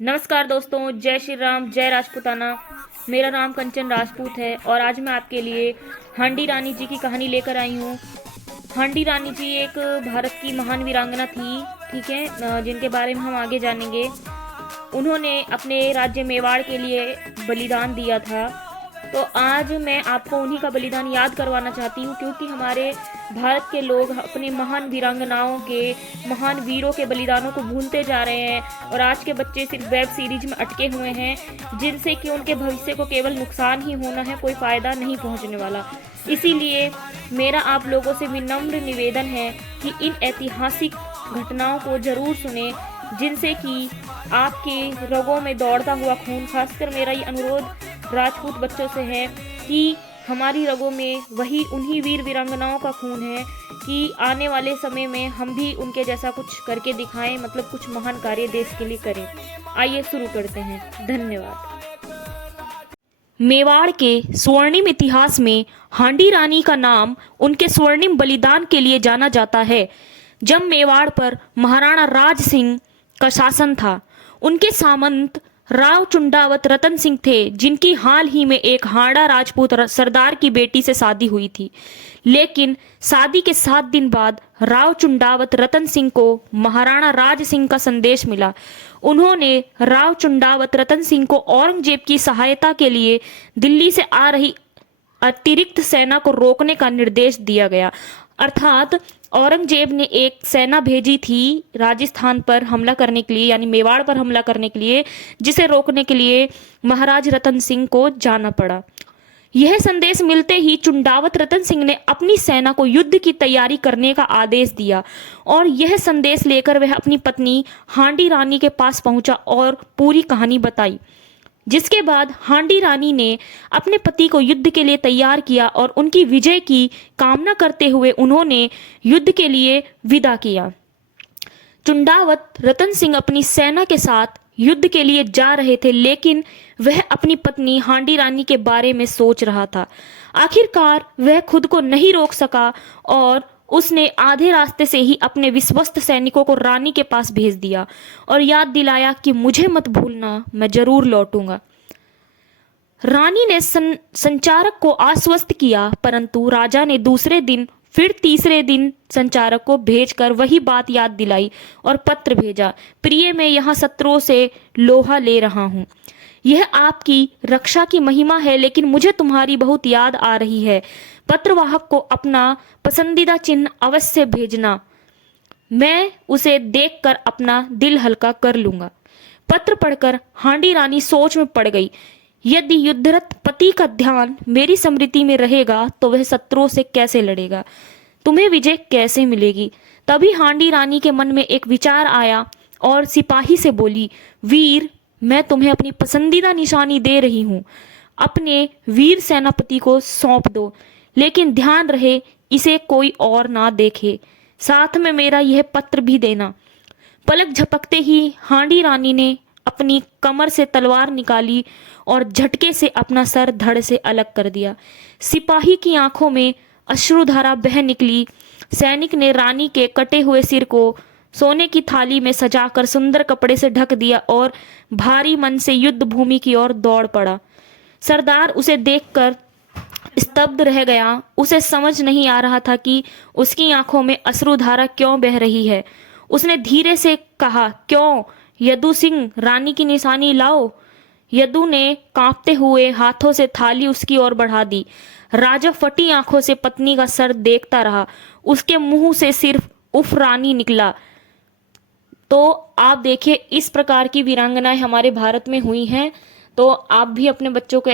नमस्कार दोस्तों, जय श्री राम, जय राजपूताना। मेरा नाम कंचन राजपूत है और आज मैं आपके लिए हांडी रानी जी की कहानी लेकर आई हूँ। हांडी रानी जी एक भारत की महान वीरांगना थी, ठीक है, जिनके बारे में हम आगे जानेंगे। उन्होंने अपने राज्य मेवाड़ के लिए बलिदान दिया था। तो आज मैं आपको उन्हीं का बलिदान याद करवाना चाहती हूँ, क्योंकि हमारे भारत के लोग अपने महान वीरांगनाओं के, महान वीरों के बलिदानों को भूलते जा रहे हैं और आज के बच्चे सिर्फ वेब सीरीज में अटके हुए हैं, जिनसे कि उनके भविष्य को केवल नुकसान ही होना है, कोई फायदा नहीं पहुंचने वाला। इसीलिए मेरा आप लोगों से विनम्र निवेदन है कि इन ऐतिहासिक घटनाओं को जरूर सुने, जिनसे कि आपके रगों में दौड़ता हुआ खून, खासकर मेरा ये अनुरोध राजपूत बच्चों से है कि हमारी रगों में वही उन्हीं वीर वीरांगनाओं का खून है कि आने वाले समय में हम भी उनके जैसा कुछ करके दिखाएं, मतलब कुछ महान कार्य देश के लिए करें। आइए शुरू करते हैं। धन्यवाद। मेवाड़ के स्वर्णिम इतिहास में हांडी रानी का नाम उनके स्वर्णिम बलिदान के लिए जाना जाता है। जब मेवाड़ पर महाराणा राज सिंह का शासन था, उनके सामंत राव चुंडावत रतन सिंह थे, जिनकी हाल ही में एक हाड़ा राजपूत सरदार की बेटी से शादी हुई थी। लेकिन शादी के 7 दिन बाद राव चुंडावत रतन सिंह को महाराणा राज सिंह का संदेश मिला। उन्होंने राव चुंडावत रतन सिंह को औरंगजेब की सहायता के लिए दिल्ली से आ रही अतिरिक्त सेना को रोकने का निर्देश दिया गया। अर्थात औरंगजेब ने एक सेना भेजी थी राजस्थान पर हमला करने के लिए, यानी मेवाड़ पर हमला करने के लिए, जिसे रोकने के लिए महाराज रतन सिंह को जाना पड़ा। यह संदेश मिलते ही चुंडावत रतन सिंह ने अपनी सेना को युद्ध की तैयारी करने का आदेश दिया और यह संदेश लेकर वह अपनी पत्नी हांडी रानी के पास पहुंचा और पूरी कहानी बताई। जिसके बाद हांडी रानी ने अपने पति को युद्ध के लिए तैयार किया और उनकी विजय की कामना करते हुए उन्होंने युद्ध के लिए विदा किया। चुंडावत रतन सिंह अपनी सेना के साथ युद्ध के लिए जा रहे थे, लेकिन वह अपनी पत्नी हांडी रानी के बारे में सोच रहा था। आखिरकार वह खुद को नहीं रोक सका और उसने आधे रास्ते से ही अपने विश्वस्त सैनिकों को रानी के पास भेज दिया और याद दिलाया कि मुझे मत भूलना, मैं जरूर लौटूंगा। रानी ने संचारक को आश्वस्त किया, परंतु राजा ने दूसरे दिन फिर तीसरे दिन संचारक को भेजकर वही बात याद दिलाई और पत्र भेजा, प्रिय मैं यहाँ शत्रुओं से लोहा ले रहा हूँ। यह आपकी रक्षा की महिमा है, लेकिन मुझे तुम्हारी बहुत याद आ रही है। पत्रवाहक को अपना पसंदीदा चिन्ह अवश्य भेजना, मैं उसे देखकर अपना दिल हल्का कर लूंगा। पत्र पढ़कर हांडी रानी सोच में पड़ गई। यदि युद्धरत पति का ध्यान मेरी स्मृति में रहेगा तो वह शत्रुओं से कैसे लड़ेगा, तुम्हें विजय कैसे मिलेगी। तभी हांडी रानी के मन में एक विचार आया और सिपाही से बोली, वीर, मैं तुम्हें अपनी पसंदीदा निशानी दे रही हूं, अपने वीर सेनापति को सौंप दो, लेकिन ध्यान रहे इसे कोई और ना देखे। साथ में मेरा यह पत्र भी देना। पलक झपकते ही हांडी रानी ने अपनी कमर से तलवार निकाली और झटके से अपना सर धड़ से अलग कर दिया। सिपाही की आंखों में अश्रुधारा बह निकली। सैनिक ने रानी के कटे हुए सिर को सोने की थाली में सजाकर सुंदर कपड़े से ढक दिया और भारी मन से युद्ध भूमि की ओर दौड़ पड़ा। सरदार उसे देखकर स्तब्ध रह गया। उसे समझ नहीं आ रहा था कि उसकी आंखों में अश्रुधारा क्यों बह रही है। उसने धीरे से कहा, क्यों यदु सिंह, रानी की निशानी लाओ। यदु ने कांपते हुए हाथों से थाली उसकी ओर बढ़ा दी। राजा फटी आंखों से पत्नी का सर देखता रहा। उसके मुंह से सिर्फ उफ रानी निकला। तो आप देखिए, इस प्रकार की वीरांगनाएं हमारे भारत में हुई हैं। तो आप भी अपने बच्चों को